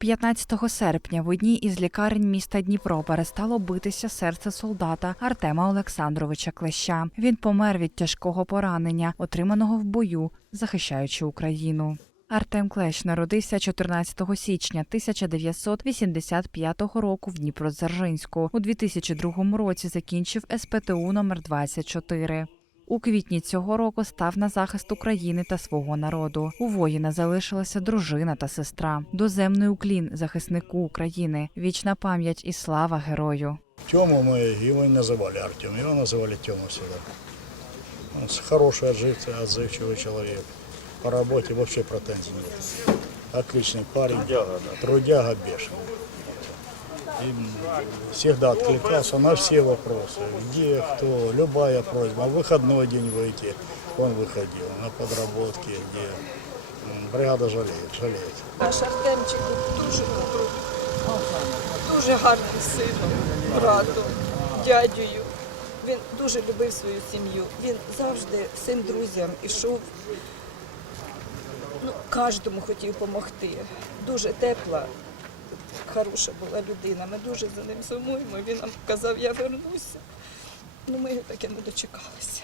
15 серпня в одній із лікарень міста Дніпро перестало битися серце солдата Артема Олександровича Клеща. Він помер від тяжкого поранення, отриманого в бою, захищаючи Україну. Артем Клещ народився 14 січня 1985 року в Дніпродзержинську. У 2002 році закінчив СПТУ номер 24 у квітні цього року став на захист України та свого народу. У воїна залишилася дружина та сестра. Доземний уклін захиснику України. Вічна пам'ять і слава герою. Тему мы его не называли Артем, его называли Тема всегда. Он с- хороший, отзывчивый, отзывчивый человек. По работе вообще претензий нет. Отличный парень, трудяга, бешеный. И м, всегда откликался на все вопросы. Где, кто, любая просьба. В выходной день выйти, он выходил. На подработке, где м, бригада жалеет, жалеет. Наш Артемчик був дуже добрий, дуже гарним сином, братом, дядею. Він дуже любив свою сім'ю. Він завжди всім друзям ішов. Ну, кожному хотів допомогти. Дуже тепла, хороша була людина. Ми дуже за ним сумуємо. Він нам казав, я вернуся. Ну, ми так і не дочекалися.